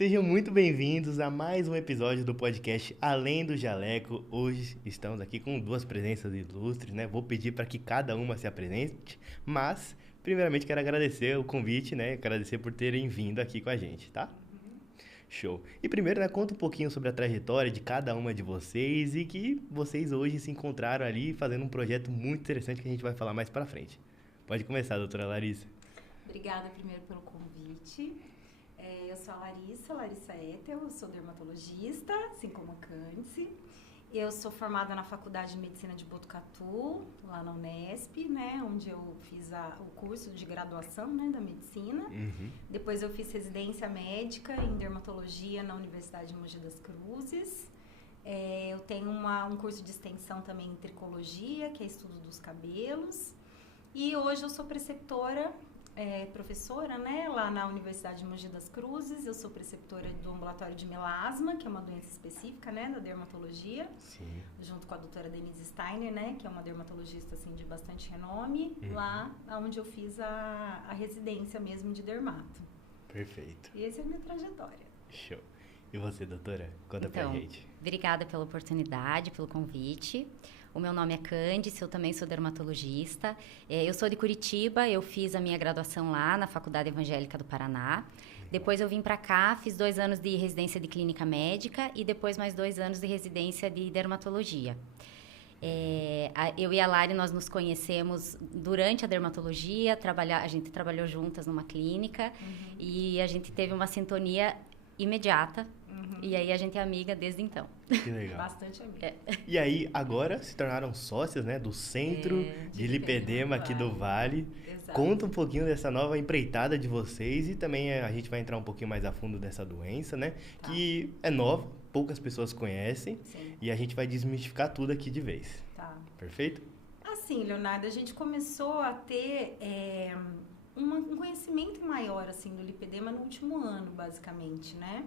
Sejam muito bem-vindos a mais um episódio do podcast Além do Jaleco. Hoje estamos aqui com duas presenças ilustres, né? Vou pedir para que cada uma se apresente, mas primeiramente quero agradecer o convite, né? Agradecer por terem vindo aqui com a gente, tá? Show. E primeiro, né, conta um pouquinho sobre a trajetória de cada uma de vocês e que vocês hoje se encontraram ali fazendo um projeto muito interessante que a gente vai falar mais pra frente. Pode começar, doutora Larissa. Obrigada primeiro pelo convite. Eu sou a Larissa Ethel, eu sou dermatologista, assim como a Cândice. Eu sou formada na Faculdade de Medicina de Botucatu, lá na Unesp, né, onde eu fiz o curso de graduação, né, da medicina. Depois eu fiz residência médica em dermatologia na Universidade de Mogi das Cruzes. Eu tenho um curso de extensão também em tricologia, que é estudo dos cabelos. E hoje eu sou preceptora, professora, né, lá na Universidade de Mogi das Cruzes. Eu sou preceptora do ambulatório de melasma, que é uma doença específica, né, da dermatologia. Sim. Junto com a doutora Denise Steiner, né, que é uma dermatologista, assim, de bastante renome, lá onde eu fiz a residência mesmo de dermato. Perfeito. E essa é a minha trajetória. Show. E você, doutora? Conta pra gente. Obrigada pela oportunidade, pelo convite. O meu nome é Cândice, eu também sou dermatologista. Eu sou de Curitiba, eu fiz a minha graduação lá na Faculdade Evangélica do Paraná. Depois eu vim para cá, fiz 2 anos de residência de clínica médica e depois mais 2 anos de residência de dermatologia. Eu e a Lari, nós nos conhecemos durante a dermatologia, a gente trabalhou juntas numa clínica e a gente teve uma sintonia imediata. E aí a gente é amiga desde então. Que legal. Bastante amiga. E aí, agora se tornaram sócias, né, do Centro de Lipedema aqui do Vale. Exato. Conta um pouquinho dessa nova empreitada de vocês e também a gente vai entrar um pouquinho mais a fundo dessa doença, né? Tá. Que é nova, poucas pessoas conhecem. Sim. E a gente vai desmistificar tudo aqui de vez. Tá. Perfeito? Assim, Leonardo, a gente começou a ter um conhecimento maior, assim, do lipedema no último ano, basicamente, né?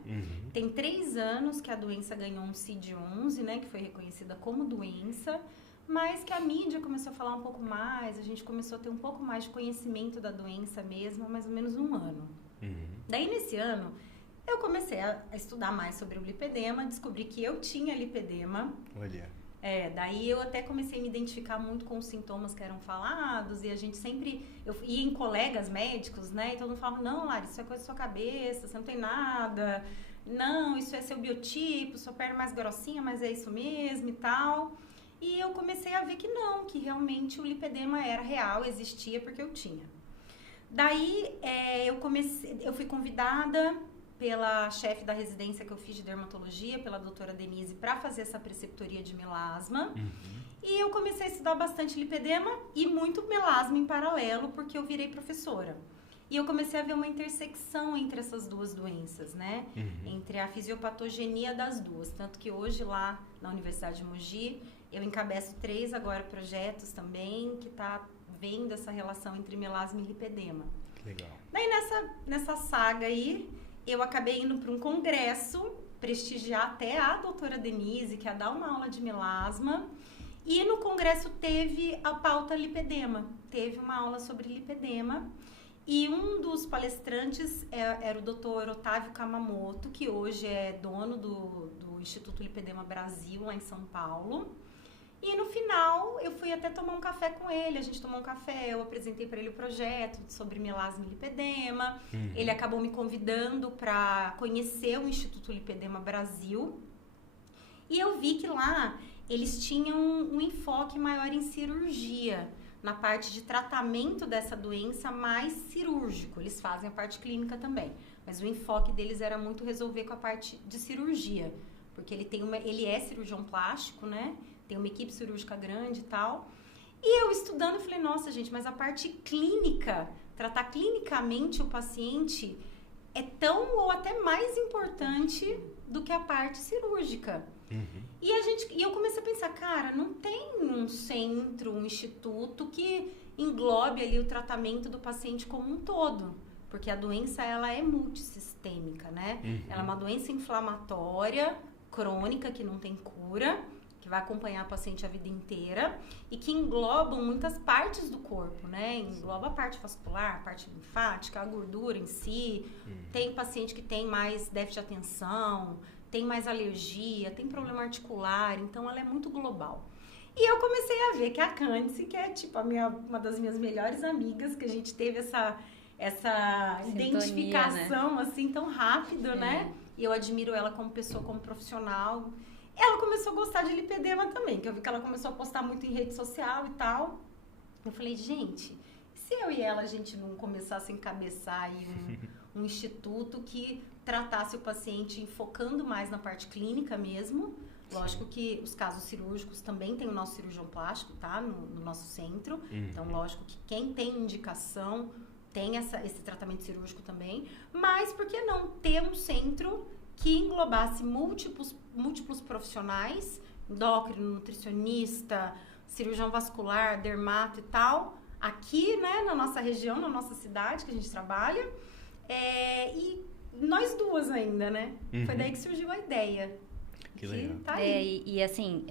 Tem 3 anos que a doença ganhou um CID-11, né? Que foi reconhecida como doença, mas que a mídia começou a falar um pouco mais, a gente começou a ter um pouco mais de conhecimento da doença mesmo, há mais ou menos 1 ano. Daí, nesse ano, eu comecei a estudar mais sobre o lipedema, descobri que eu tinha lipedema. Olha. Daí eu até comecei a me identificar muito com os sintomas que eram falados, e a gente sempre, eu ia em colegas médicos, né, e todo mundo falava, não, Lara, isso é coisa da sua cabeça, você não tem nada, não, isso é seu biotipo, sua perna é mais grossinha, mas é isso mesmo e tal. E eu comecei a ver que não, que realmente o lipedema era real, existia porque eu tinha. Daí eu fui convidada pela chefe da residência que eu fiz de dermatologia, pela doutora Denise, para fazer essa preceptoria de melasma. E eu comecei a estudar bastante lipedema e muito melasma em paralelo, porque eu virei professora. E eu comecei a ver uma intersecção entre essas duas doenças, né? Entre a fisiopatogenia das duas. Tanto que hoje lá na Universidade de Mogi, eu encabeço 3 agora projetos também, que tá vendo essa relação entre melasma e lipedema. Legal. Daí nessa saga aí, eu acabei indo para um congresso, prestigiar até a doutora Denise, que ia dar uma aula de melasma. E no congresso teve a pauta lipedema. Teve uma aula sobre lipedema. E um dos palestrantes era o doutor Otávio Kamamoto, que hoje é dono do Instituto Lipedema Brasil, lá em São Paulo. E no final, eu fui até tomar um café com ele, a gente tomou um café, eu apresentei para ele o projeto sobre melasma e lipedema. Ele acabou me convidando para conhecer o Instituto Lipedema Brasil. E eu vi que lá eles tinham um enfoque maior em cirurgia, na parte de tratamento dessa doença mais cirúrgico. Eles fazem a parte clínica também, mas o enfoque deles era muito resolver com a parte de cirurgia, porque ele é cirurgião plástico, né? Tem uma equipe cirúrgica grande e tal. E eu estudando, falei, nossa, gente, mas a parte clínica, tratar clinicamente o paciente é tão ou até mais importante do que a parte cirúrgica. E eu comecei a pensar, cara, não tem um centro, um instituto que englobe ali o tratamento do paciente como um todo. Porque a doença, ela é multissistêmica, né? Ela é uma doença inflamatória, crônica, que não tem cura, que vai acompanhar a paciente a vida inteira e que englobam muitas partes do corpo, né? Engloba a parte vascular, a parte linfática, a gordura em si. Tem paciente que tem mais déficit de atenção, tem mais alergia, tem problema articular, então ela é muito global. E eu comecei a ver que a Cândice, que é tipo uma das minhas melhores amigas, que a gente teve essa Sintonia, identificação, né? Assim, tão rápido, né? E eu admiro ela como pessoa, como profissional. Ela começou a gostar de lipedema também, que eu vi que ela começou a postar muito em rede social e tal. Eu falei, gente, se eu e ela, a gente não começasse a encabeçar aí um instituto que tratasse o paciente focando mais na parte clínica mesmo. Lógico que os casos cirúrgicos também tem o nosso cirurgião plástico, tá? No nosso centro. Então, lógico que quem tem indicação tem esse tratamento cirúrgico também. Mas, por que não ter um centro que englobasse múltiplos profissionais, endócrino, nutricionista, cirurgião vascular, dermato e tal, aqui, né, na nossa região, na nossa cidade que a gente trabalha, e nós duas ainda, né? Foi daí que surgiu a ideia. Que legal. Tá aí. E assim,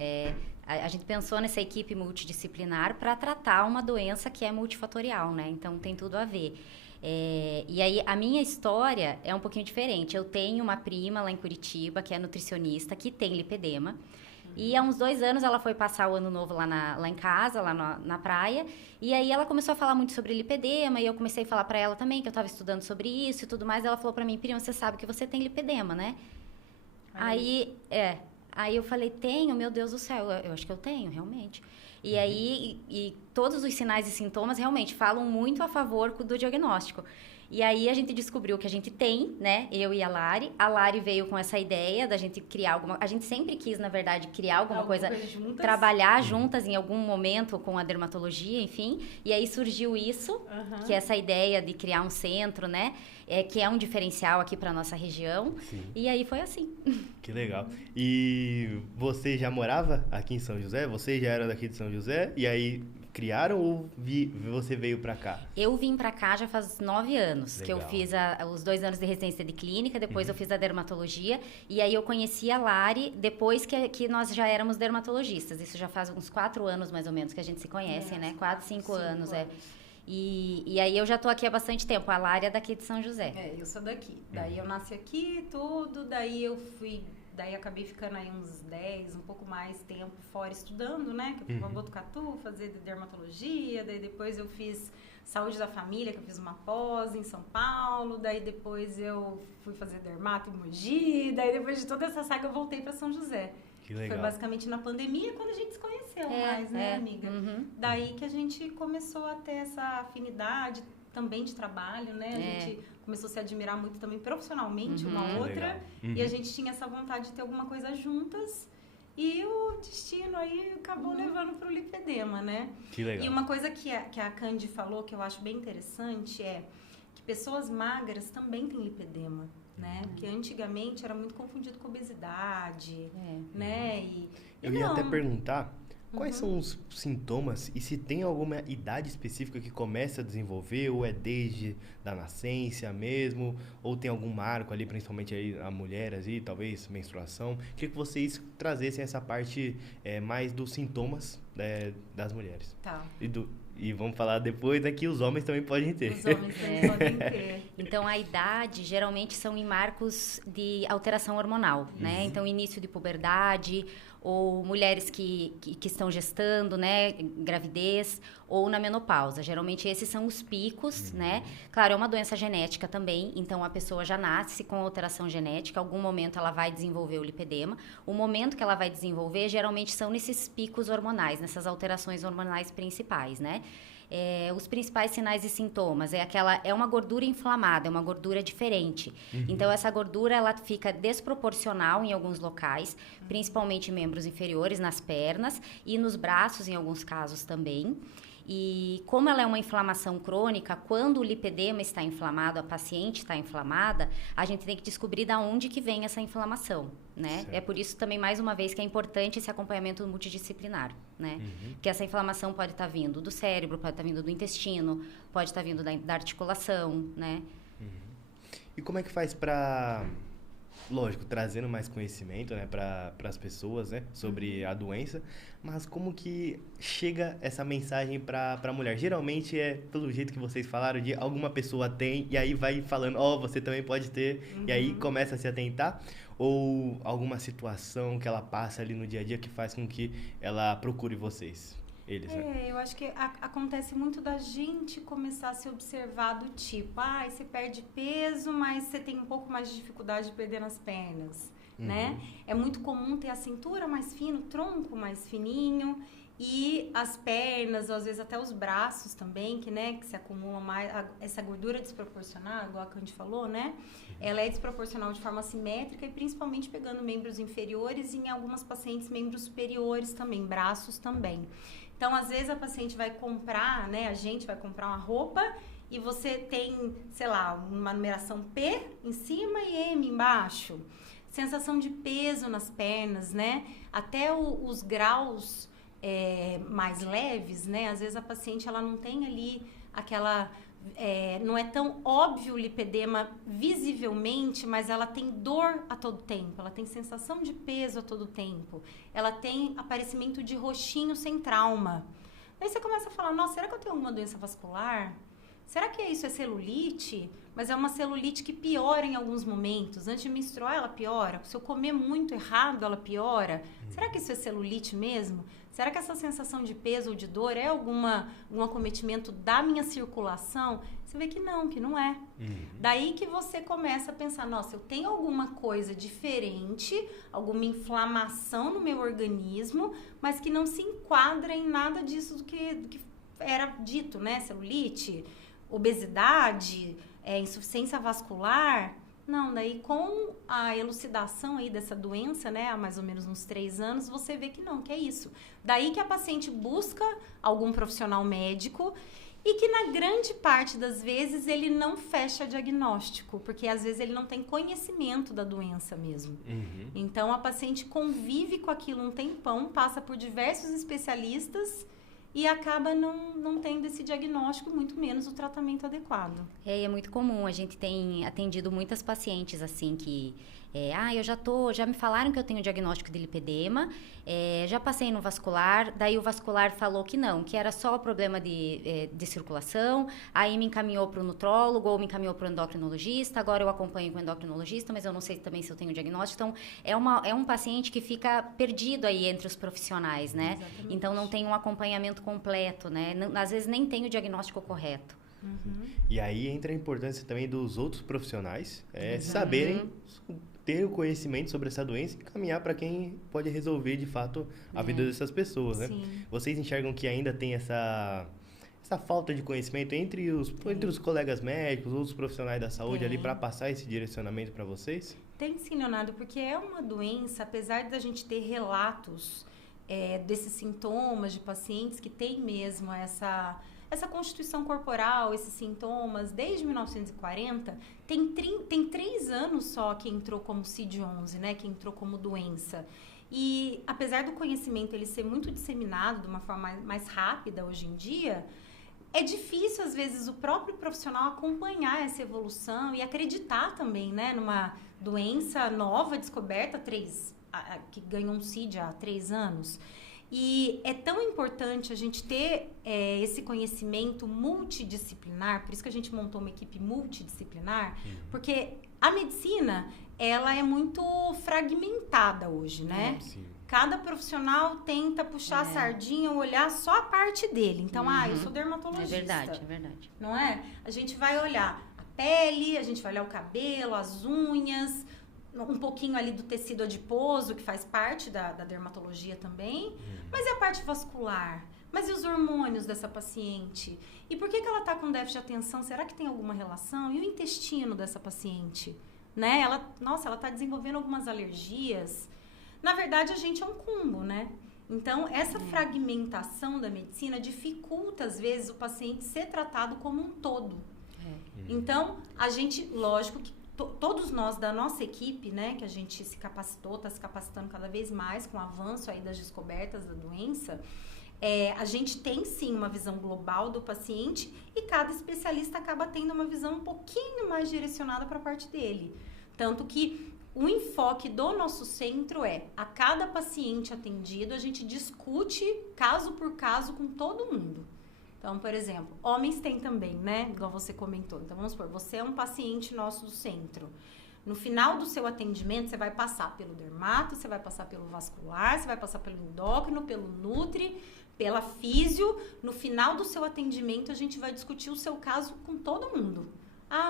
a gente pensou nessa equipe multidisciplinar para tratar uma doença que é multifatorial, né? Então, tem tudo a ver. E aí, a minha história é um pouquinho diferente. Eu tenho uma prima lá em Curitiba, que é nutricionista, que tem lipedema. E há uns 2 anos ela foi passar o ano novo lá em casa, lá na praia. E aí ela começou a falar muito sobre lipedema. E eu comecei a falar para ela também que eu estava estudando sobre isso e tudo mais. Ela falou para mim, prima, você sabe que você tem lipedema, né? Aí eu falei, tenho, meu Deus do céu, eu acho que eu tenho, realmente. E aí, todos os sinais e sintomas realmente falam muito a favor do diagnóstico. E aí a gente descobriu que a gente tem, né, eu e a Lari. A Lari veio com essa ideia da gente criar a gente sempre quis, na verdade, criar alguma coisa juntas, trabalhar juntas em algum momento com a dermatologia, enfim. E aí surgiu isso, que é essa ideia de criar um centro, né, que é um diferencial aqui para nossa região. Sim. E aí foi assim. Que legal. E você já morava aqui em São José? Você já era daqui de São José? E aí criaram ou você veio pra cá? Eu vim pra cá já faz 9 anos. Legal. Que eu fiz os 2 anos de residência de clínica, depois eu fiz a dermatologia. E aí eu conheci a Lari depois que nós já éramos dermatologistas. Isso já faz uns 4 anos, mais ou menos, que a gente se conhece, né? 4, 5 anos, E aí eu já tô aqui há bastante tempo. A Lari é daqui de São José. Eu sou daqui. Daí eu nasci aqui, tudo. Daí eu fui... Daí acabei ficando aí uns 10, um pouco mais tempo fora estudando, né? Que eu fui pra Botucatu fazer dermatologia. Daí depois eu fiz saúde da família, que eu fiz uma pós em São Paulo. Daí depois eu fui fazer dermato em Mogi. Daí depois de toda essa saga eu voltei pra São José. Que legal. Foi basicamente na pandemia quando a gente se conheceu mais, né, amiga? Daí que a gente começou a ter essa afinidade também de trabalho, né? A gente começou a se admirar muito também profissionalmente uma outra. E a gente tinha essa vontade de ter alguma coisa juntas. E o destino aí acabou levando para o lipedema, né? Que legal. E uma coisa que a Candy falou que eu acho bem interessante é que pessoas magras também têm lipedema, né? Porque antigamente era muito confundido com obesidade, né? Eu ia até perguntar... Quais são os sintomas e se tem alguma idade específica que começa a desenvolver ou é desde da nascença mesmo ou tem algum marco ali, principalmente aí a mulher, assim, talvez menstruação? Queria que vocês trazessem essa parte mais dos sintomas das mulheres. Tá. E vamos falar depois que os homens também podem ter. Os homens também podem ter. Então, a idade geralmente são em marcos de alteração hormonal, né? Então, início de puberdade ou mulheres que estão gestando, né, gravidez, ou na menopausa. Geralmente esses são os picos, né? Claro, é uma doença genética também, então a pessoa já nasce com alteração genética, algum momento ela vai desenvolver o lipedema. O momento que ela vai desenvolver, geralmente são nesses picos hormonais, nessas alterações hormonais principais, né? Os principais sinais e sintomas é uma gordura inflamada, é uma gordura diferente. Então, essa gordura ela fica desproporcional em alguns locais, principalmente em membros inferiores, nas pernas e nos braços, em alguns casos também. E como ela é uma inflamação crônica, quando o lipedema está inflamado, a paciente está inflamada, a gente tem que descobrir de onde que vem essa inflamação, né? Certo. É por isso também, mais uma vez, que é importante esse acompanhamento multidisciplinar, né? Porque essa inflamação pode estar vindo do cérebro, pode estar vindo do intestino, pode estar vindo da articulação, né? E como é que faz para... lógico, trazendo mais conhecimento, né, para as pessoas, né, sobre a doença, mas como que chega essa mensagem para a mulher? Geralmente é pelo jeito que vocês falaram, de alguma pessoa tem, e aí vai falando, você também pode ter, e aí começa a se atentar, ou alguma situação que ela passa ali no dia a dia que faz com que ela procure vocês? Eles, né? Eu acho que acontece muito da gente começar a se observar do tipo, você perde peso, mas você tem um pouco mais de dificuldade de perder nas pernas, né? É muito comum ter a cintura mais fina, o tronco mais fininho e as pernas, ou às vezes até os braços também, que se acumula mais, essa gordura desproporcional, igual a Candy falou, né? Ela é desproporcional de forma assimétrica e principalmente pegando membros inferiores e em algumas pacientes membros superiores também, braços também. Então, às vezes, a paciente vai comprar, a gente vai comprar uma roupa e você tem, sei lá, uma numeração P em cima e M embaixo. Sensação de peso nas pernas, né? Até os graus mais leves, né? Às vezes, a paciente, ela não tem ali aquela... não é tão óbvio o lipedema visivelmente, mas ela tem dor a todo tempo, ela tem sensação de peso a todo tempo, ela tem aparecimento de roxinho sem trauma. Aí você começa a falar, nossa, será que eu tenho alguma doença vascular? Será que isso é celulite? Mas é uma celulite que piora em alguns momentos. Antes de menstruar, ela piora. Se eu comer muito errado, ela piora. Será que isso é celulite mesmo? Será que essa sensação de peso ou de dor é algum acometimento da minha circulação? Você vê que não é. Daí que você começa a pensar, nossa, eu tenho alguma coisa diferente, alguma inflamação no meu organismo, mas que não se enquadra em nada disso do que era dito, né? Celulite, obesidade, insuficiência vascular. Não, daí com a elucidação aí dessa doença, há mais ou menos uns 3 anos, você vê que não, que é isso. Daí que a paciente busca algum profissional médico e que na grande parte das vezes ele não fecha diagnóstico, porque às vezes ele não tem conhecimento da doença mesmo. Então a paciente convive com aquilo um tempão, passa por diversos especialistas e acaba não tendo esse diagnóstico, muito menos o tratamento adequado. É muito comum, a gente tem atendido muitas pacientes assim que... já me falaram que eu tenho diagnóstico de lipedema, já passei no vascular, daí o vascular falou que não, que era só problema de circulação, aí me encaminhou para o nutrólogo ou me encaminhou para o endocrinologista, agora eu acompanho com o endocrinologista, mas eu não sei também se eu tenho diagnóstico, então é um paciente que fica perdido aí entre os profissionais, né? Exatamente. Então não tem um acompanhamento completo, né? Às vezes nem tem o diagnóstico correto. E aí entra a importância também dos outros profissionais saberem ter o conhecimento sobre essa doença e caminhar para quem pode resolver de fato a vida dessas pessoas, né? Sim. Vocês enxergam que ainda tem essa falta de conhecimento entre os colegas médicos, outros profissionais da saúde ali para passar esse direcionamento para vocês? Tem sim, Leonardo, porque é uma doença, apesar da gente ter relatos desses sintomas de pacientes que têm mesmo essa constituição corporal, esses sintomas, desde 1940, tem 3 anos só que entrou como CID-11, né, que entrou como doença. E apesar do conhecimento ele ser muito disseminado de uma forma mais rápida hoje em dia, é difícil, às vezes, o próprio profissional acompanhar essa evolução e acreditar também, né, numa doença nova, descoberta, que ganhou um CID há 3 anos. E é tão importante a gente ter esse conhecimento multidisciplinar, por isso que a gente montou uma equipe multidisciplinar, porque a medicina, ela é muito fragmentada hoje, né? Sim. Cada profissional tenta puxar a sardinha, olhar só a parte dele. Então, eu sou dermatologista. É verdade. Não é? A gente vai olhar a pele, a gente vai olhar o cabelo, as unhas, um pouquinho ali do tecido adiposo, que faz parte da dermatologia também. Mas e a parte vascular? Mas e os hormônios dessa paciente? E por que ela está com déficit de atenção? Será que tem alguma relação? E o intestino dessa paciente? Né? Ela está desenvolvendo algumas alergias. Na verdade, a gente é um cumbo, né? Então, essa fragmentação da medicina dificulta, às vezes, o paciente ser tratado como um todo. Então, a gente, lógico que todos nós da nossa equipe, né, que a gente se capacitou, está se capacitando cada vez mais com o avanço aí das descobertas da doença, a gente tem sim uma visão global do paciente e cada especialista acaba tendo uma visão um pouquinho mais direcionada para a parte dele. Tanto que o enfoque do nosso centro é, a cada paciente atendido, a gente discute caso por caso com todo mundo. Então, por exemplo, homens têm também, né? Igual você comentou. Então, vamos supor, você é um paciente nosso do centro. No final do seu atendimento, você vai passar pelo dermato, você vai passar pelo vascular, você vai passar pelo endócrino, pelo nutri, pela físio. No final do seu atendimento, a gente vai discutir o seu caso com todo mundo.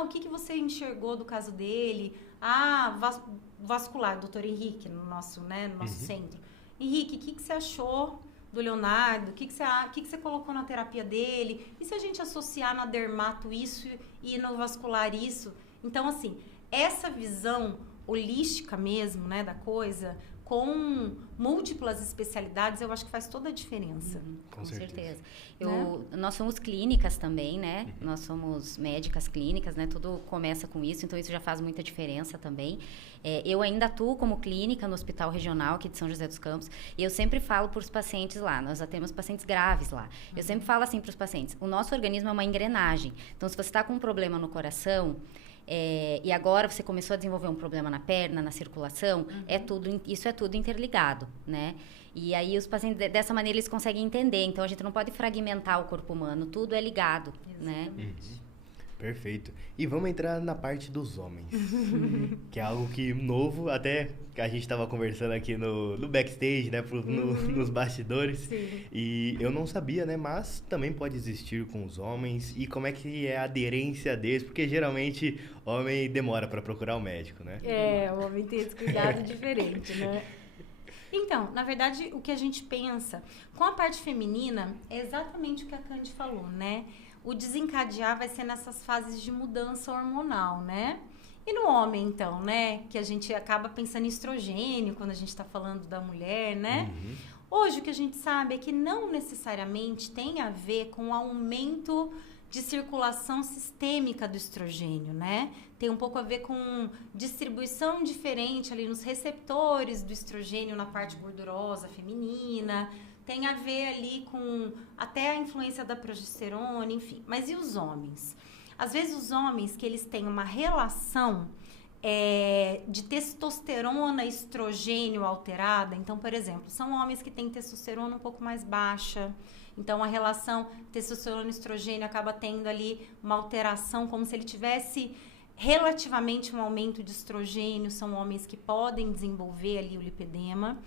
O que você enxergou do caso dele? Vascular, doutor Henrique, no nosso centro. Henrique, o que você achou do Leonardo? O que você colocou na terapia dele? E se a gente associar na dermato isso e no vascular isso? Então, assim, essa visão holística mesmo, né, da coisa, com múltiplas especialidades, eu acho que faz toda a diferença. Com certeza. Nós somos clínicas também, né? Nós somos médicas clínicas, né? Tudo começa com isso, então isso já faz muita diferença também. Eu ainda atuo como clínica no Hospital Regional aqui de São José dos Campos, e eu sempre falo para os pacientes lá, nós já temos pacientes graves lá. Eu sempre falo assim para os pacientes, o nosso organismo é uma engrenagem. Então, se você está com um problema no coração, e agora você começou a desenvolver um problema na perna, na circulação, isso é tudo interligado, né? E aí os pacientes, dessa maneira, eles conseguem entender. Então, a gente não pode fragmentar o corpo humano, tudo é ligado, né? Perfeito. E vamos entrar na parte dos homens, que é algo que novo, até que a gente estava conversando aqui no backstage, né, nos bastidores. Sim. E eu não sabia, né, mas também pode existir com os homens. E como é que é a aderência deles? Porque geralmente homem demora para procurar um médico, né? O homem tem esse cuidado diferente, né? Então, na verdade, o que a gente pensa com a parte feminina é exatamente o que a Candy falou, né? O desencadear vai ser nessas fases de mudança hormonal, né? E no homem, então, né? Que a gente acaba pensando em estrogênio quando a gente está falando da mulher, né? Hoje, o que a gente sabe é que não necessariamente tem a ver com o aumento de circulação sistêmica do estrogênio, né? Tem um pouco a ver com distribuição diferente ali nos receptores do estrogênio na parte gordurosa feminina. Tem a ver ali com até a influência da progesterona, enfim. Mas e os homens? Às vezes os homens que eles têm uma relação de testosterona estrogênio alterada. Então, por exemplo, são homens que têm testosterona um pouco mais baixa. Então, a relação testosterona-estrogênio acaba tendo ali uma alteração, como se ele tivesse relativamente um aumento de estrogênio. São homens que podem desenvolver ali o lipedema.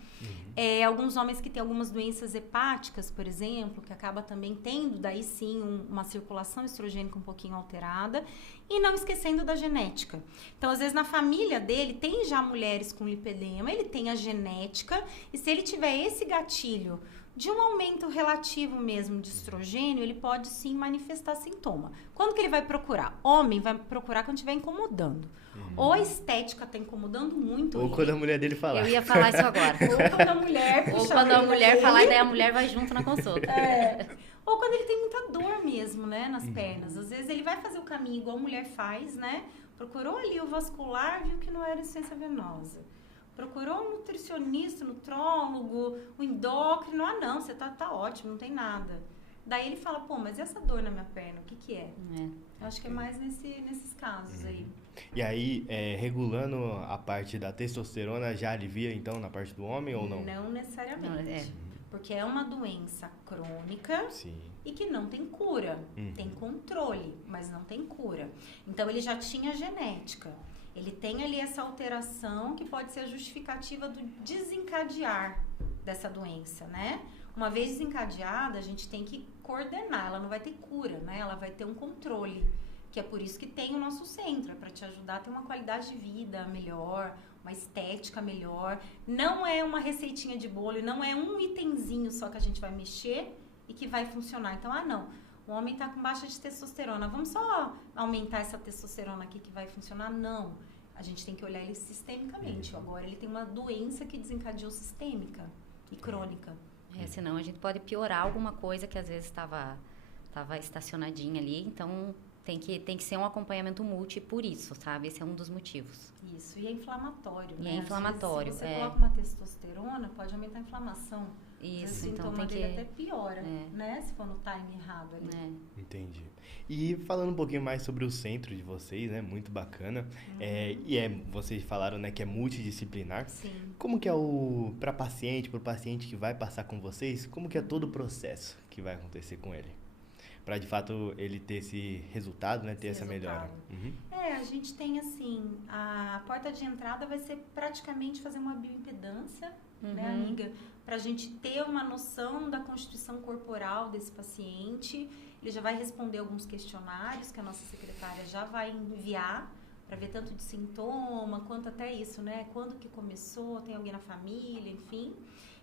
Alguns homens que têm algumas doenças hepáticas, por exemplo, que acaba também tendo, daí sim, uma circulação estrogênica um pouquinho alterada. E não esquecendo da genética. Então, às vezes, na família dele, tem já mulheres com lipedema, ele tem a genética, e se ele tiver esse gatilho de um aumento relativo mesmo de estrogênio, ele pode sim manifestar sintoma. Quando que ele vai procurar? Homem vai procurar quando estiver incomodando. Ou a estética está incomodando muito. Ou quando a mulher dele falar. Eu ia falar isso agora. Ou quando a mulher Ou quando a mulher falar, e daí a mulher vai junto na consulta. Ou quando ele tem muita dor mesmo, né, nas pernas. Às vezes ele vai fazer o caminho igual a mulher faz, né? Procurou ali o vascular, viu que não era insuficiência venosa. Procurou um nutricionista, nutrólogo, o endócrino. Não, você tá ótimo, não tem nada. Daí ele fala, mas e essa dor na minha perna, o que é? Eu acho que é mais nesses casos aí. E aí, regulando a parte da testosterona, já alivia, então, na parte do homem ou não? Não necessariamente. Porque é uma doença crônica e que não tem cura. Tem controle, mas não tem cura. Então, ele já tinha genética. Ele tem ali essa alteração que pode ser a justificativa do desencadear dessa doença, né? Uma vez desencadeada, a gente tem que coordenar. Ela não vai ter cura, né? Ela vai ter um controle, que é por isso que tem o nosso centro, é para te ajudar a ter uma qualidade de vida melhor, uma estética melhor. Não é uma receitinha de bolo, não é um itemzinho só que a gente vai mexer e que vai funcionar. Então, não, o homem está com baixa de testosterona, vamos só aumentar essa testosterona aqui que vai funcionar? Não, a gente tem que olhar ele sistemicamente. Agora ele tem uma doença que desencadeou sistêmica e crônica. Senão a gente pode piorar alguma coisa que às vezes estava estacionadinha ali, então Tem que ser um acompanhamento multi por isso, sabe? Esse é um dos motivos. Isso, e é inflamatório, E né? é inflamatório, Se você é. coloca uma testosterona, pode aumentar a inflamação. Isso, o então sintoma tem dele que... até piora, né? Se for no time errado ali. Entendi. E falando um pouquinho mais sobre o centro de vocês, né? Muito bacana. Vocês falaram, né, que é multidisciplinar. Sim. Como que é pro paciente que vai passar com vocês, como que é todo o processo que vai acontecer com ele? Para, de fato, ele ter esse resultado, né? Ter essa melhora. Uhum. A gente tem, assim, a porta de entrada vai ser praticamente fazer uma bioimpedância, né, amiga? Pra gente ter uma noção da constituição corporal desse paciente. Ele já vai responder alguns questionários que a nossa secretária já vai enviar para ver tanto de sintoma, quanto até isso, né? Quando que começou, tem alguém na família, enfim.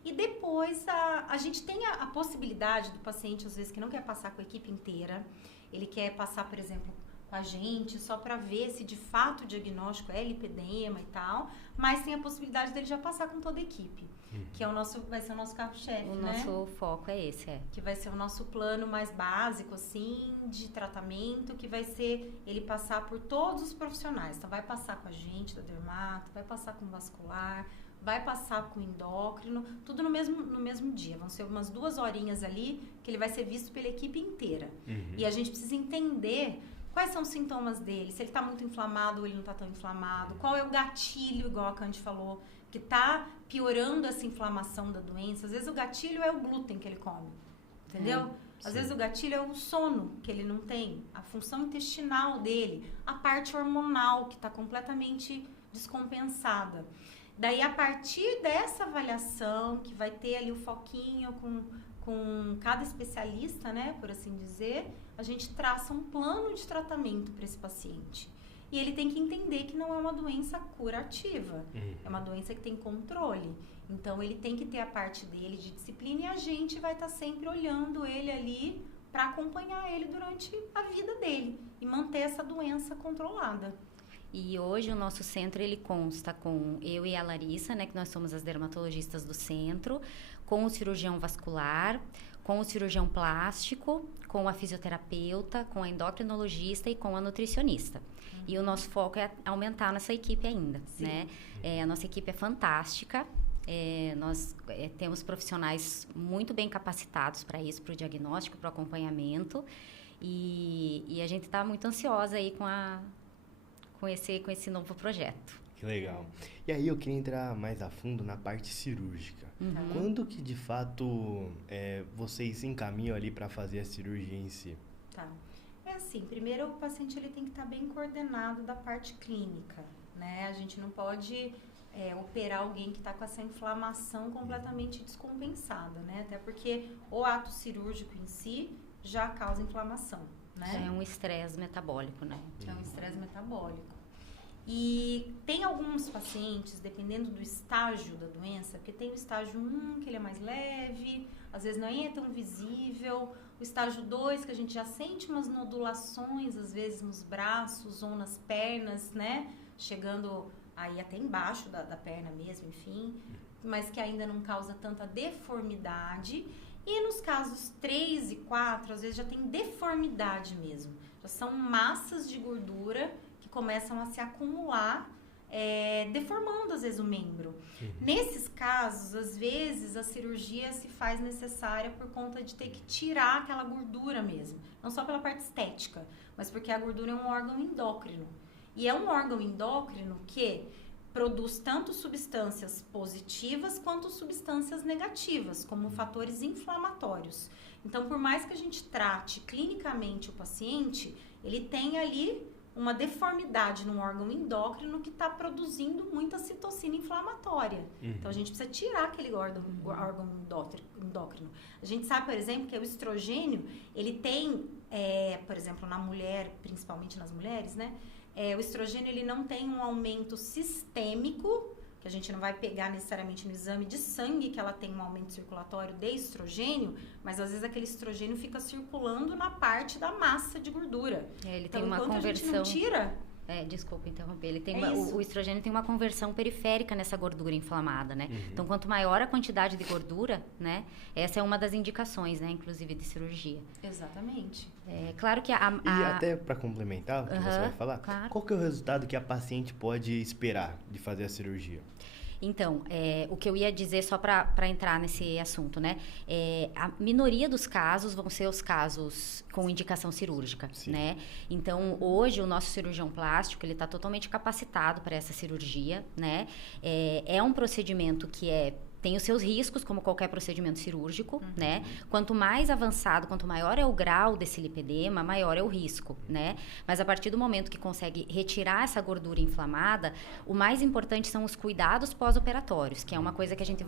E depois a gente tem a possibilidade do paciente, às vezes, que não quer passar com a equipe inteira. Ele quer passar, por exemplo, com a gente, só para ver se de fato o diagnóstico é lipedema e tal. Mas tem a possibilidade dele já passar com toda a equipe. Que vai ser o nosso carro-chefe, O né? nosso foco é esse, Que vai ser o nosso plano mais básico, assim, de tratamento, que vai ser ele passar por todos os profissionais. Então, vai passar com a gente da dermato, vai passar com o vascular, vai passar com o endócrino, tudo no mesmo dia. Vão ser umas 2 horinhas ali que ele vai ser visto pela equipe inteira. E a gente precisa entender quais são os sintomas dele, se ele está muito inflamado ou ele não está tão inflamado, qual é o gatilho, igual a Candy falou, que está piorando essa inflamação da doença. Às vezes o gatilho é o glúten que ele come, entendeu? Às vezes o gatilho é o sono que ele não tem, a função intestinal dele, a parte hormonal que está completamente descompensada. Daí, a partir dessa avaliação, que vai ter ali o foquinho com cada especialista, né, por assim dizer, a gente traça um plano de tratamento para esse paciente. E ele tem que entender que não é uma doença curativa, é uma doença que tem controle. Então, ele tem que ter a parte dele de disciplina e a gente vai estar sempre olhando ele ali para acompanhar ele durante a vida dele e manter essa doença controlada. E hoje o nosso centro, ele consta com eu e a Larissa, né, que nós somos as dermatologistas do centro, com o cirurgião vascular, com o cirurgião plástico, com a fisioterapeuta, com a endocrinologista e com a nutricionista. E o nosso foco é aumentar nossa equipe ainda, né? A nossa equipe é fantástica, nós temos profissionais muito bem capacitados para isso, para o diagnóstico, para o acompanhamento, e a gente está muito ansiosa aí com esse novo projeto. Que legal. E aí eu queria entrar mais a fundo na parte cirúrgica. Quando que, de fato, vocês se encaminham ali para fazer a cirurgia em si? Tá. É assim, primeiro o paciente ele tem que estar bem coordenado da parte clínica, né? A gente não pode operar alguém que está com essa inflamação completamente descompensada, né? Até porque o ato cirúrgico em si já causa inflamação, né? É um estresse metabólico, né? É um estresse metabólico. E tem alguns pacientes, dependendo do estágio da doença, porque tem o estágio 1, que ele é mais leve, às vezes não é tão visível. O estágio 2, que a gente já sente umas nodulações, às vezes nos braços ou nas pernas, né? Chegando aí até embaixo da perna mesmo, enfim. Mas que ainda não causa tanta deformidade. E nos casos 3 e 4, às vezes já tem deformidade mesmo. Já são massas de gordura que começam a se acumular, deformando às vezes o membro. Nesses casos, às vezes a cirurgia se faz necessária por conta de ter que tirar aquela gordura mesmo. Não só pela parte estética, mas porque a gordura é um órgão endócrino. E é um órgão endócrino que produz tanto substâncias positivas quanto substâncias negativas, como fatores inflamatórios. Então, por mais que a gente trate clinicamente o paciente, ele tem ali uma deformidade no órgão endócrino que está produzindo muita citocina inflamatória. Então, a gente precisa tirar aquele órgão endócrino. A gente sabe, por exemplo, que o estrogênio, ele tem, por exemplo, na mulher, principalmente nas mulheres, né? O estrogênio, ele não tem um aumento sistêmico, que a gente não vai pegar necessariamente no exame de sangue que ela tem um aumento circulatório de estrogênio, mas às vezes aquele estrogênio fica circulando na parte da massa de gordura. Ele então, tem uma enquanto conversão. a gente não tira Desculpa interromper. Ele tem isso. o estrogênio tem uma conversão periférica nessa gordura inflamada, né? Então, quanto maior a quantidade de gordura, né? Essa é uma das indicações, né? Inclusive de cirurgia. Exatamente. Claro que E até para complementar o que você vai falar, claro. Qual que é o resultado que a paciente pode esperar de fazer a cirurgia? Então, o que eu ia dizer só para entrar nesse assunto, né? A minoria dos casos vão ser os casos com indicação cirúrgica, Sim. né? Então, hoje, o nosso cirurgião plástico, ele está totalmente capacitado para essa cirurgia, né? É um procedimento que tem os seus riscos, como qualquer procedimento cirúrgico, né? Quanto mais avançado, quanto maior é o grau desse lipedema, maior é o risco, né? Mas a partir do momento que consegue retirar essa gordura inflamada, o mais importante são os cuidados pós-operatórios, que é uma coisa que a gente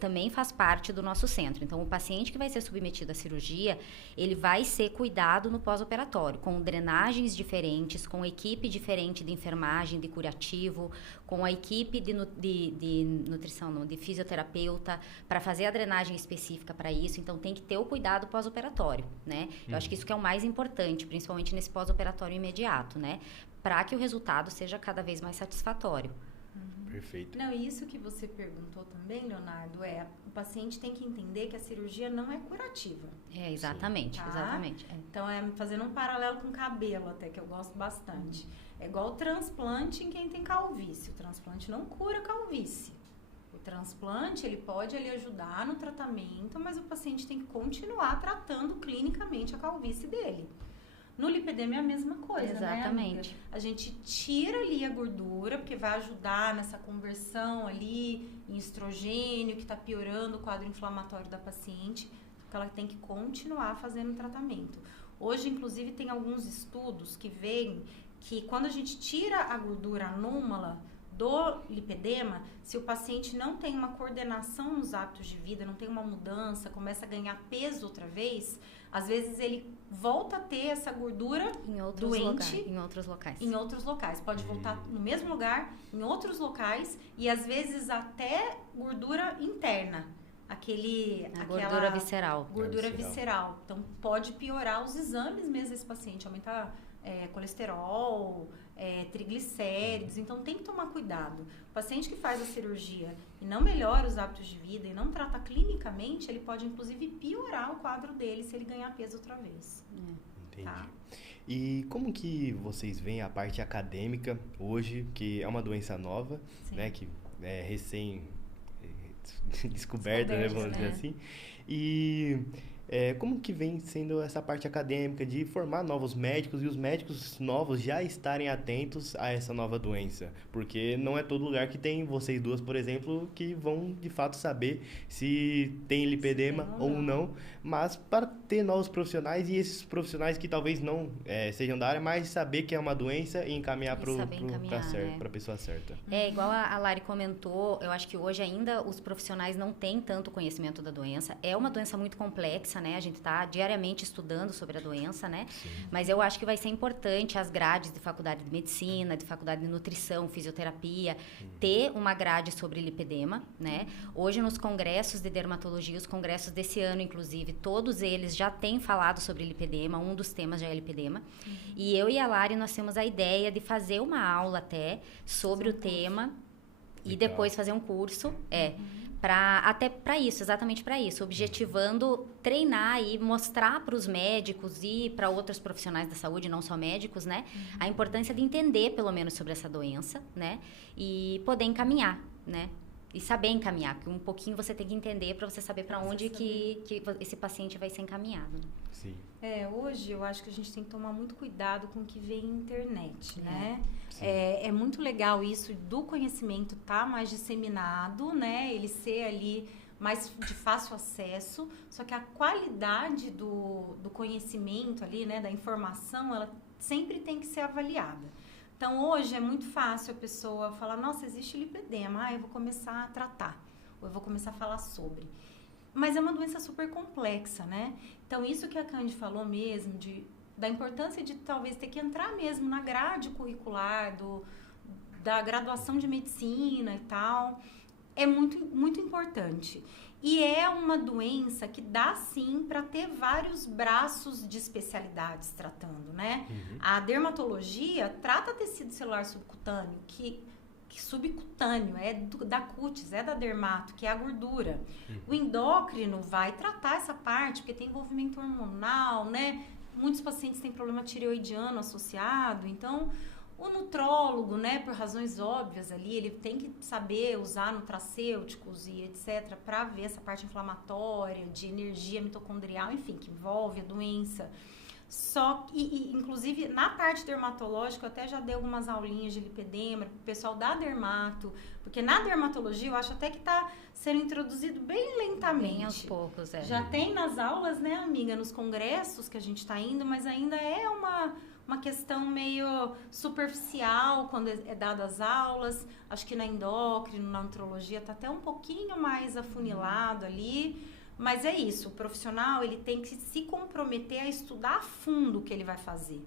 também faz parte do nosso centro. Então, o paciente que vai ser submetido à cirurgia, ele vai ser cuidado no pós-operatório, com drenagens diferentes, com equipe diferente de enfermagem, de curativo, com a equipe de nutrição, não, de fisioterapeuta, para fazer a drenagem específica para isso. Então, tem que ter o cuidado pós-operatório, né? Eu acho que isso que é o mais importante, principalmente nesse pós-operatório imediato, né? Para que o resultado seja cada vez mais satisfatório. Perfeito. Não, isso que você perguntou também, Leonardo, o paciente tem que entender que a cirurgia não é curativa. Exatamente, Tá? exatamente. Então, fazendo um paralelo com cabelo até, que eu gosto bastante. É igual o transplante em quem tem calvície. O transplante não cura calvície. O transplante, ele pode ajudar no tratamento, mas o paciente tem que continuar tratando clinicamente a calvície dele. No lipedema é a mesma coisa, Exatamente. né, amiga? A gente tira ali a gordura, porque vai ajudar nessa conversão ali em estrogênio, que está piorando o quadro inflamatório da paciente, porque ela tem que continuar fazendo o tratamento. Hoje, inclusive, tem alguns estudos que veem que quando a gente tira a gordura anômala do lipedema, se o paciente não tem uma coordenação nos hábitos de vida, não tem uma mudança, começa a ganhar peso outra vez, às vezes ele volta a ter essa gordura doente em outros locais. Em outros locais. Pode voltar no mesmo lugar, em outros locais, e às vezes até gordura interna. Gordura visceral. Gordura visceral. Então, pode piorar os exames mesmo desse paciente, aumentar colesterol, triglicéridos. Então, tem que tomar cuidado. O paciente que faz a cirurgia e não melhora os hábitos de vida e não trata clinicamente, ele pode, inclusive, piorar o quadro dele se ele ganhar peso outra vez. Entendi. Tá? E como que vocês veem a parte acadêmica hoje, que é uma doença nova, Sim. né? Que é recém descoberta, né? Vamos dizer assim. E como que vem sendo essa parte acadêmica de formar novos médicos e os médicos novos já estarem atentos a essa nova doença? Porque não é todo lugar que tem vocês duas, por exemplo, que vão de fato saber se tem lipedema ou não. Mas para ter novos profissionais e esses profissionais que talvez não sejam da área, mas saber que é uma doença e encaminhar para a pessoa certa. Igual a Lari comentou, eu acho que hoje ainda os profissionais não têm tanto conhecimento da doença. É uma doença muito complexa, né? A gente está diariamente estudando sobre a doença, né? Sim. Mas eu acho que vai ser importante as grades de faculdade de medicina, de faculdade de nutrição, fisioterapia, ter uma grade sobre lipedema, né? Hoje nos congressos de dermatologia, os congressos desse ano, inclusive, todos eles já têm falado sobre lipedema, um dos temas já é lipedema. E eu e a Lari, nós temos a ideia de fazer uma aula até sobre o tema e depois fazer um curso, exatamente para isso, objetivando treinar e mostrar para os médicos e para outros profissionais da saúde, não só médicos, né, a importância de entender pelo menos sobre essa doença, né, e poder encaminhar, né, e saber encaminhar, porque um pouquinho você tem que entender para você saber para onde que esse paciente vai ser encaminhado. Sim. Hoje eu acho que a gente tem que tomar muito cuidado com o que vem na internet, né? É muito legal isso do conhecimento estar mais disseminado, né? Ele ser ali mais de fácil acesso, só que a qualidade do conhecimento ali, né? Da informação, ela sempre tem que ser avaliada. Então, hoje é muito fácil a pessoa falar, nossa, existe lipedema, eu vou começar a tratar, ou eu vou começar a falar sobre. Mas é uma doença super complexa, né? Então, isso que a Candy falou mesmo, da importância de talvez ter que entrar mesmo na grade curricular da graduação de medicina e tal, é muito, muito importante. E é uma doença que dá sim para ter vários braços de especialidades tratando, né? A dermatologia trata tecido celular subcutâneo, que subcutâneo é da cutis, é da dermato, que é a gordura. O endócrino vai tratar essa parte, porque tem envolvimento hormonal, né? Muitos pacientes têm problema tireoidiano associado, então o nutrólogo, né, por razões óbvias ali, ele tem que saber usar nutracêuticos e etc. para ver essa parte inflamatória, de energia mitocondrial, enfim, que envolve a doença. Só que, inclusive, na parte dermatológica, eu até já dei algumas aulinhas de lipedema pro pessoal da dermato, porque na dermatologia eu acho até que tá sendo introduzido bem lentamente. Bem aos poucos, Já tem nas aulas, né, amiga, nos congressos que a gente tá indo, mas ainda é uma questão meio superficial quando é dada as aulas. Acho que na endócrino, na nutrologia, tá até um pouquinho mais afunilado ali. Mas é isso, o profissional ele tem que se comprometer a estudar a fundo o que ele vai fazer.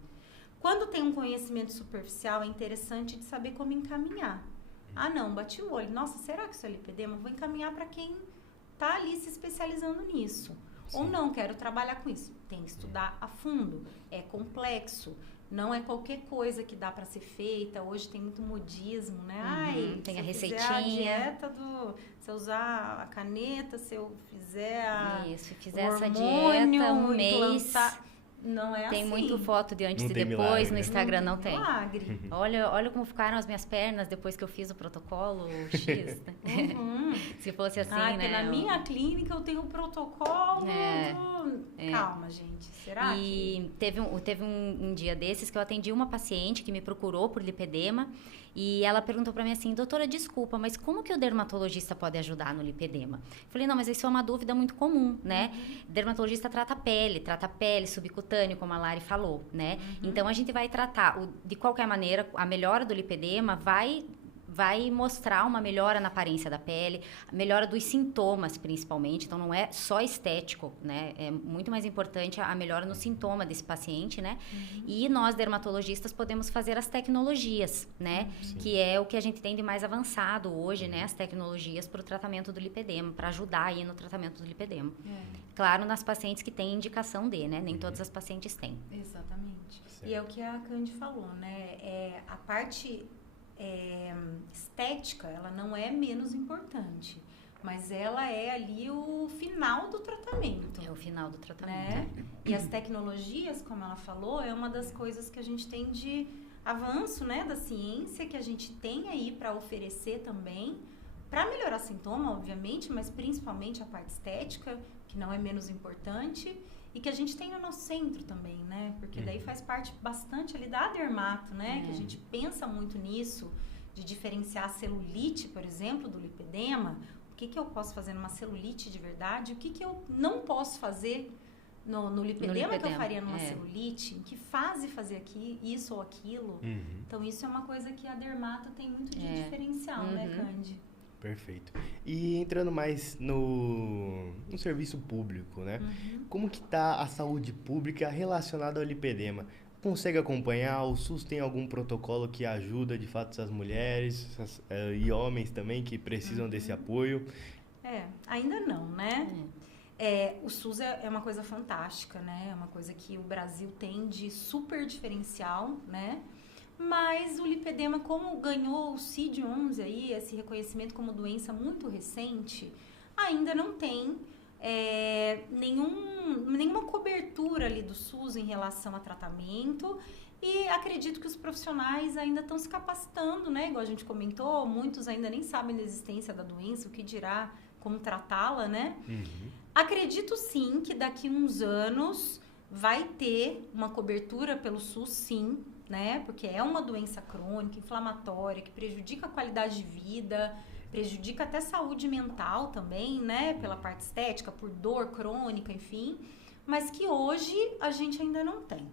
Quando tem um conhecimento superficial, é interessante de saber como encaminhar. Ah, não, bati o olho. Nossa, será que isso é lipedema? Vou encaminhar para quem está ali se especializando nisso. Sim. Ou não, quero trabalhar com isso. Tem que estudar a fundo. É complexo. Não é qualquer coisa que dá para ser feita. Hoje tem muito modismo, né? Ai, tem se a eu receitinha. fizer a dieta se eu usar a caneta, se eu fizer fizer essa dieta um mês. Não é tem assim. muito foto de antes não e tem depois milagre, no Instagram, não tem. Milagre. Olha como ficaram as minhas pernas depois que eu fiz o protocolo X. Se fosse assim, né? Na minha clínica eu tenho o protocolo. Calma, gente. Será que... Teve um dia desses que eu atendi uma paciente que me procurou por lipedema. E ela perguntou pra mim assim, doutora, desculpa, mas como que o dermatologista pode ajudar no lipedema? Eu falei, não, mas isso é uma dúvida muito comum, né? Dermatologista trata pele subcutâneo, como a Lari falou, né? Então, a gente vai tratar, de qualquer maneira, a melhora do lipedema vai mostrar uma melhora na aparência da pele, a melhora dos sintomas, principalmente. Então, não é só estético, né? É muito mais importante a melhora no sintoma desse paciente, né? E nós, dermatologistas, podemos fazer as tecnologias, né? Sim. Que é o que a gente tem de mais avançado hoje, né? As tecnologias para o tratamento do lipedema, para ajudar aí no tratamento do lipedema. Claro, nas pacientes que têm indicação de, né? Nem todas as pacientes têm. Exatamente. Certo. E é o que a Candy falou, né? A parte... estética, ela não é menos importante, mas ela é ali o final do tratamento. É o final do tratamento. Né? E as tecnologias, como ela falou, é uma das coisas que a gente tem de avanço, né, da ciência, que a gente tem aí para oferecer também, para melhorar sintoma, obviamente, mas principalmente a parte estética, que não é menos importante, e que a gente tem no nosso centro também, né? Porque daí faz parte bastante ali da dermato, né? Que a gente pensa muito nisso, de diferenciar a celulite, por exemplo, do lipedema. O que eu posso fazer numa celulite de verdade? O que eu não posso fazer no lipedema que eu faria numa celulite? Em que fase fazer aqui, isso ou aquilo? Então, isso é uma coisa que a dermato tem muito de diferencial, né, Candy? Perfeito. E entrando mais no serviço público, né? Como que tá a saúde pública relacionada ao lipedema? Consegue acompanhar? O SUS tem algum protocolo que ajuda, de fato, essas mulheres e homens também que precisam desse apoio? Ainda não, né? O SUS é uma coisa fantástica, né? É uma coisa que o Brasil tem de super diferencial, né? Mas o lipedema, como ganhou o CID-11 aí, esse reconhecimento como doença muito recente, ainda não tem nenhuma cobertura ali do SUS em relação a tratamento. E acredito que os profissionais ainda estão se capacitando, né? Igual a gente comentou, muitos ainda nem sabem da existência da doença, o que dirá como tratá-la, né? Acredito sim que daqui uns anos vai ter uma cobertura pelo SUS, sim, né? Porque é uma doença crônica, inflamatória, que prejudica a qualidade de vida, prejudica até a saúde mental também, né? Pela parte estética, por dor crônica, enfim. Mas que hoje a gente ainda não tem.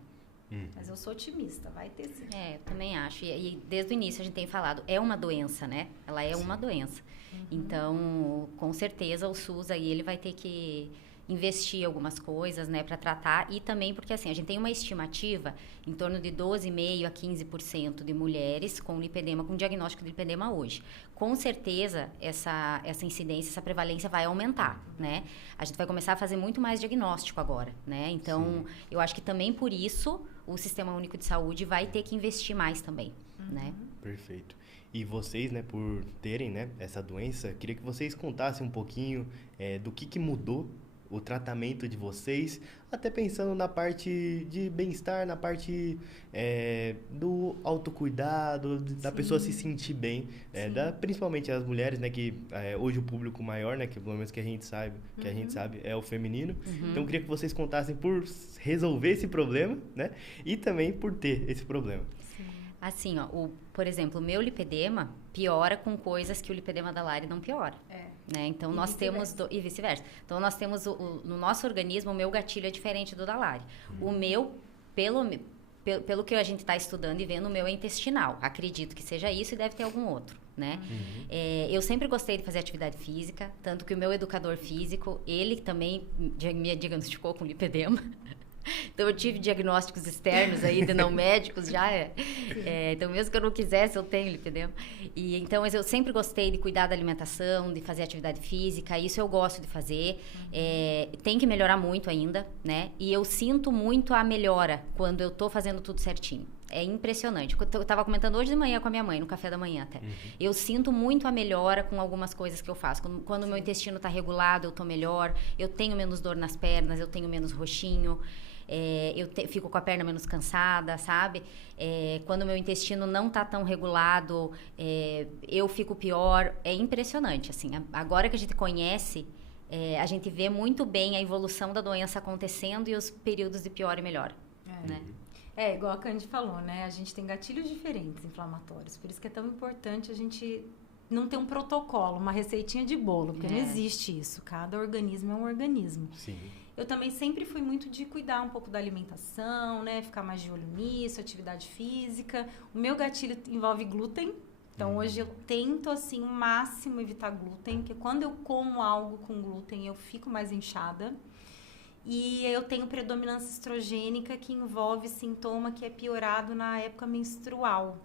Mas eu sou otimista, vai ter sim. Eu também acho. E desde o início a gente tem falado, é uma doença, né? Ela é uma doença. Então, com certeza, o SUS aí ele vai ter que investir algumas coisas, né, para tratar, e também porque, assim, a gente tem uma estimativa em torno de 12,5% a 15% de mulheres com lipedema, com diagnóstico de lipedema hoje. Com certeza, essa incidência, essa prevalência vai aumentar, né? A gente vai começar a fazer muito mais diagnóstico agora, né? Então, eu acho que também por isso o Sistema Único de Saúde vai ter que investir mais também, né? Perfeito. E vocês, né, por terem, né, essa doença, queria que vocês contassem um pouquinho do que mudou o tratamento de vocês, até pensando na parte de bem-estar, na parte do autocuidado, da pessoa se sentir bem, principalmente as mulheres, né, que hoje o público maior, né, que pelo menos que a gente sabe é o feminino. Então eu queria que vocês contassem por resolver esse problema, né, e também por ter esse problema. Assim, ó, por exemplo, o meu lipedema piora com coisas que o lipedema da Lari não piora. Né? Então, nós temos... E vice-versa. Então, nós temos no nosso organismo, o meu gatilho é diferente do da Lari. O meu, pelo que a gente está estudando e vendo, o meu é intestinal. Acredito que seja isso e deve ter algum outro, né? Eu sempre gostei de fazer atividade física, tanto que o meu educador físico, ele também me diagnosticou com lipedema. Então, eu tive diagnósticos externos aí, de não médicos já. Então, mesmo que eu não quisesse, eu tenho lipedema. E, então, eu sempre gostei de cuidar da alimentação, de fazer atividade física. Isso eu gosto de fazer. Tem que melhorar muito ainda, né? E eu sinto muito a melhora quando eu tô fazendo tudo certinho. É impressionante. Eu estava comentando hoje de manhã com a minha mãe, no café da manhã até. Eu sinto muito a melhora com algumas coisas que eu faço. Quando o meu intestino está regulado, eu tô melhor. Eu tenho menos dor nas pernas, eu tenho menos roxinho. Fico com a perna menos cansada, sabe? Quando o meu intestino não tá tão regulado, eu fico pior. É impressionante, assim. Agora que a gente conhece, a gente vê muito bem a evolução da doença acontecendo e os períodos de pior e melhor, né? Igual a Candy falou, né? A gente tem gatilhos diferentes inflamatórios. Por isso que é tão importante a gente não ter um protocolo, uma receitinha de bolo, porque não existe isso. Cada organismo é um organismo. Sim. Eu também sempre fui muito de cuidar um pouco da alimentação, né? Ficar mais de olho nisso, atividade física. O meu gatilho envolve glúten. Então, hoje eu tento, assim, o máximo evitar glúten, porque quando eu como algo com glúten, eu fico mais inchada. E eu tenho predominância estrogênica, que envolve sintoma que é piorado na época menstrual.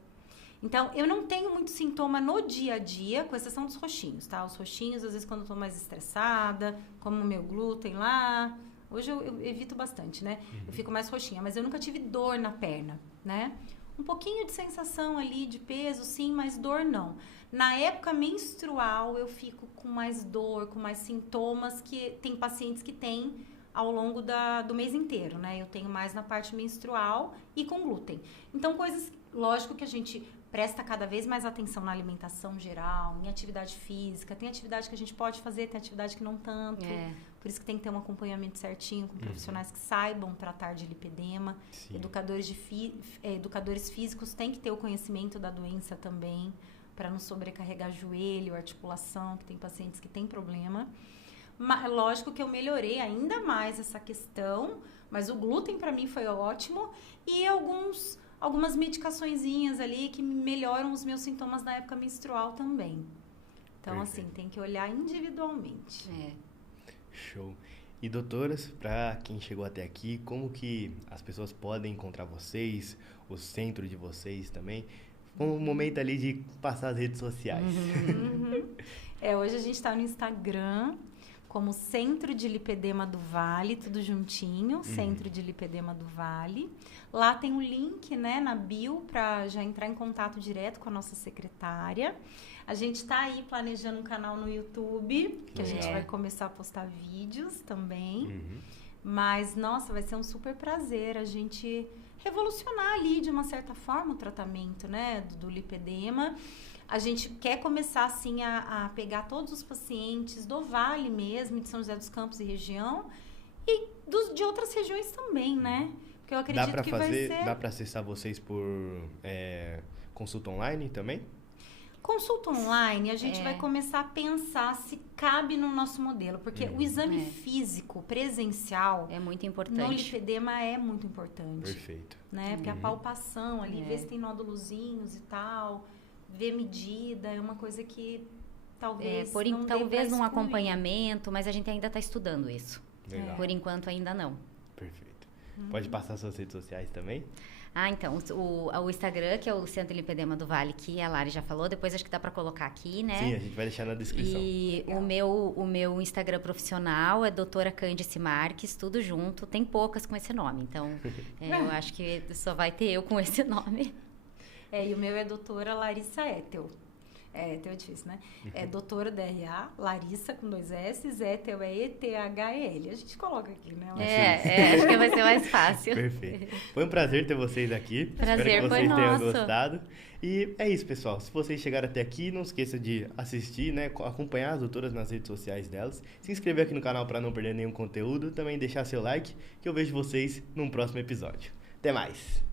Então, eu não tenho muito sintoma no dia a dia, com exceção dos roxinhos, tá? Os roxinhos, às vezes, quando eu tô mais estressada, como o meu glúten lá. Hoje eu evito bastante, né? Eu fico mais roxinha, mas eu nunca tive dor na perna, né? Um pouquinho de sensação ali de peso, sim, mas dor não. Na época menstrual, eu fico com mais dor, com mais sintomas, que tem pacientes que têm ao longo do mês inteiro, né? Eu tenho mais na parte menstrual e com glúten. Então, coisas, lógico que a gente presta cada vez mais atenção na alimentação geral, em atividade física. Tem atividade que a gente pode fazer, tem atividade que não tanto. Por isso que tem que ter um acompanhamento certinho com profissionais que saibam tratar de lipedema. Educadores físicos têm que ter o conhecimento da doença também, para não sobrecarregar joelho, articulação, que tem pacientes que têm problema. Mas, lógico que eu melhorei ainda mais essa questão, mas o glúten para mim foi ótimo e algumas medicaçõezinhas ali que melhoram os meus sintomas na época menstrual também. Então, Perfeito. assim, tem que olhar individualmente. Show. E doutoras, para quem chegou até aqui, como que as pessoas podem encontrar vocês, o centro de vocês também? Um momento ali de passar as redes sociais. Hoje a gente está no Instagram como Centro de Lipedema do Vale, tudo juntinho, Centro de Lipedema do Vale. Lá tem um link, né, na bio para já entrar em contato direto com a nossa secretária. A gente está aí planejando um canal no YouTube, que a gente vai começar a postar vídeos também. Mas, nossa, vai ser um super prazer a gente revolucionar ali, de uma certa forma, o tratamento, né, do lipedema. A gente quer começar, assim, a pegar todos os pacientes do Vale mesmo, de São José dos Campos e região, e de outras regiões também, né? Porque eu acredito vai ser... Dá para acessar vocês por consulta online também? Consulta online, a gente vai começar a pensar se cabe no nosso modelo, porque o exame físico, presencial... É muito importante. No lipedema é muito importante. Perfeito. Né? Porque a palpação ali, ver se tem nódulozinhos e tal... ver medida, é uma coisa que talvez talvez num acompanhamento, mas a gente ainda está estudando isso, Legal. Por enquanto, ainda não. Perfeito. Pode passar suas redes sociais também? Então, o Instagram, que é o Centro Lipedema do Vale, que a Lari já falou, depois acho que dá para colocar aqui, né? Sim, a gente vai deixar na descrição. E o meu Instagram profissional é doutora Cândice Marques, tudo junto. Tem poucas com esse nome, então eu acho que só vai ter eu com esse nome. E o meu é doutora Larissa Ethel. Ethel é difícil, né? É doutora DRA, Larissa com 2 S, Ethel é ETHEL. A gente coloca aqui, né? Acho que vai ser mais fácil. Perfeito. Foi um prazer ter vocês aqui. Prazer Espero que foi vocês tenham nosso. gostado. E é isso, pessoal. Se vocês chegaram até aqui, não esqueça de assistir, né? Acompanhar as doutoras nas redes sociais delas. Se inscrever aqui no canal para não perder nenhum conteúdo. Também deixar seu like, que eu vejo vocês num próximo episódio. Até mais!